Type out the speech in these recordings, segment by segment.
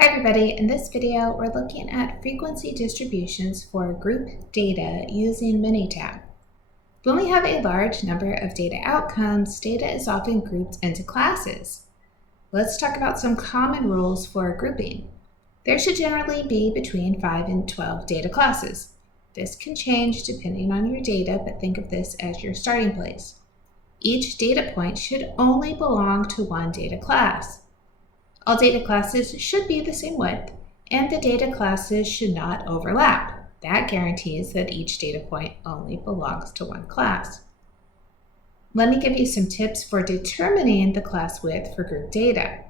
Hi everybody, in this video we're looking at frequency distributions for group data using Minitab. When we have a large number of data outcomes, data is often grouped into classes. Let's talk about some common rules for grouping. There should generally be between 5 and 12 data classes. This can change depending on your data, but think of this as your starting place. Each data point should only belong to one data class. All data classes should be the same width, and the data classes should not overlap. That guarantees that each data point only belongs to one class. Let me give you some tips for determining the class width for group data.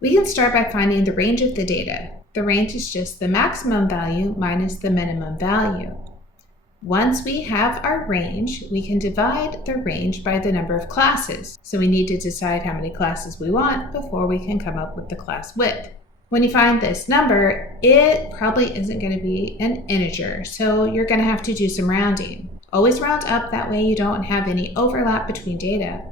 We can start by finding the range of the data. The range is just the maximum value minus the minimum value. Once we have our range, we can divide the range by the number of classes. So we need to decide how many classes we want before we can come up with the class width. When you find this number, it probably isn't going to be an integer, so you're going to have to do some rounding. Always round up, that way you don't have any overlap between data.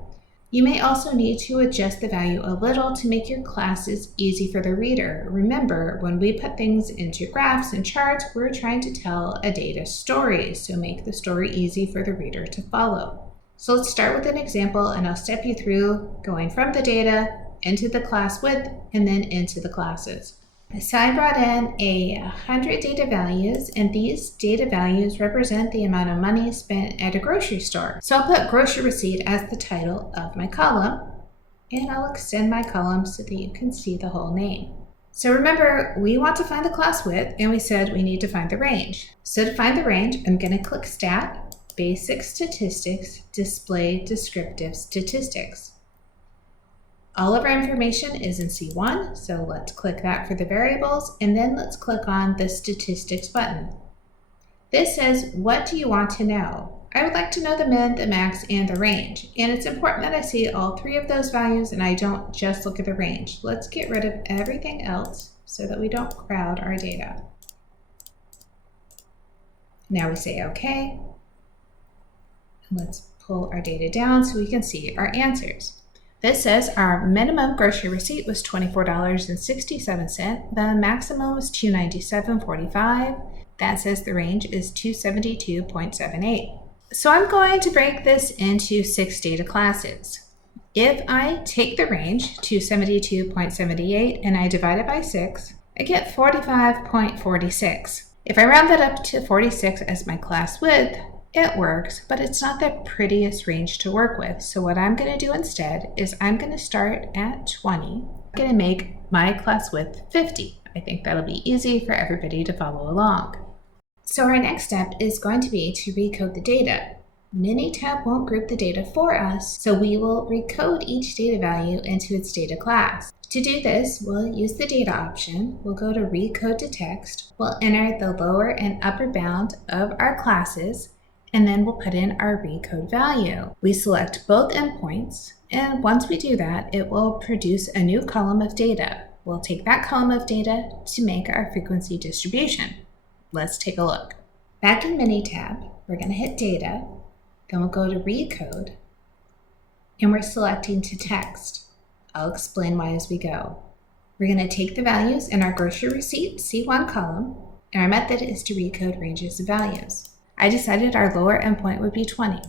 You may also need to adjust the value a little to make your classes easy for the reader. Remember, when we put things into graphs and charts, we're trying to tell a data story, so make the story easy for the reader to follow. So let's start with an example, and I'll step you through going from the data into the class width and then into the classes. So I brought in 100 data values, and these data values represent the amount of money spent at a grocery store. So I'll put grocery receipt as the title of my column, and I'll extend my column so that you can see the whole name. So remember, we want to find the class width, and we said we need to find the range. So to find the range, I'm going to click Stat, Basic Statistics, Display Descriptive Statistics. All of our information is in C1, so let's click that for the variables, and then let's click on the Statistics button. This says, what do you want to know? I would like to know the min, the max, and the range. And it's important that I see all three of those values and I don't just look at the range. Let's get rid of everything else so that we don't crowd our data. Now we say OK. Let's pull our data down so we can see our answers. This says our minimum grocery receipt was $24.67. The maximum was $297.45. That says the range is 272.78. So I'm going to break this into 6 data classes. If I take the range, 272.78, and I divide it by 6, I get 45.46. If I round that up to 46 as my class width, it works, but it's not the prettiest range to work with. So what I'm going to do instead is I'm going to start at 20. I'm going to make my class width 50. I think that'll be easy for everybody to follow along. So our next step is going to be to recode the data. Minitab won't group the data for us, so we will recode each data value into its data class. To do this, we'll use the data option. We'll go to recode to text. We'll enter the lower and upper bound of our classes, and then we'll put in our recode value. We select both endpoints, and once we do that, it will produce a new column of data. We'll take that column of data to make our frequency distribution. Let's take a look. Back in Minitab, we're going to hit Data, then we'll go to Recode, and we're selecting to text. I'll explain why as we go. We're going to take the values in our grocery receipt C1 column, and our method is to recode ranges of values. I decided our lower endpoint would be 20.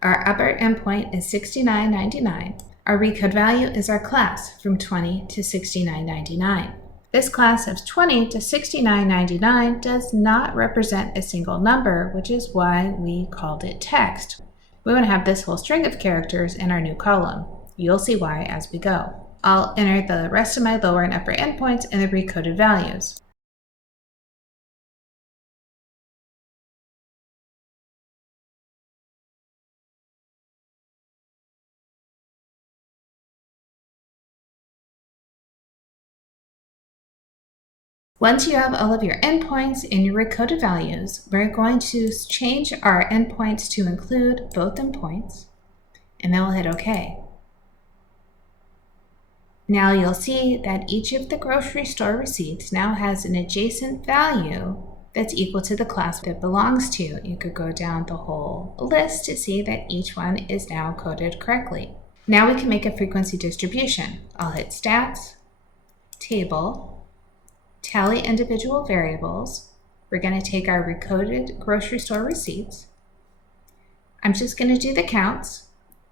Our upper endpoint is $69.99. Our recode value is our class from 20 to $69.99. This class of 20 to $69.99 does not represent a single number, which is why we called it text. We want to have this whole string of characters in our new column. You'll see why as we go. I'll enter the rest of my lower and upper endpoints in the recoded values. Once you have all of your endpoints and your recoded values, we're going to change our endpoints to include both endpoints, and then we'll hit OK. Now you'll see that each of the grocery store receipts now has an adjacent value that's equal to the class that it belongs to. You could go down the whole list to see that each one is now coded correctly. Now we can make a frequency distribution. I'll hit Stats, table, tally individual variables. We're going to take our recoded grocery store receipts. I'm just going to do the counts,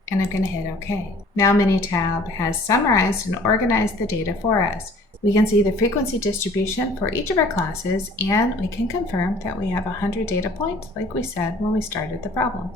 and I'm going to hit OK. Now Minitab has summarized and organized the data for us. We can see the frequency distribution for each of our classes, and we can confirm that we have 100 data points like we said when we started the problem.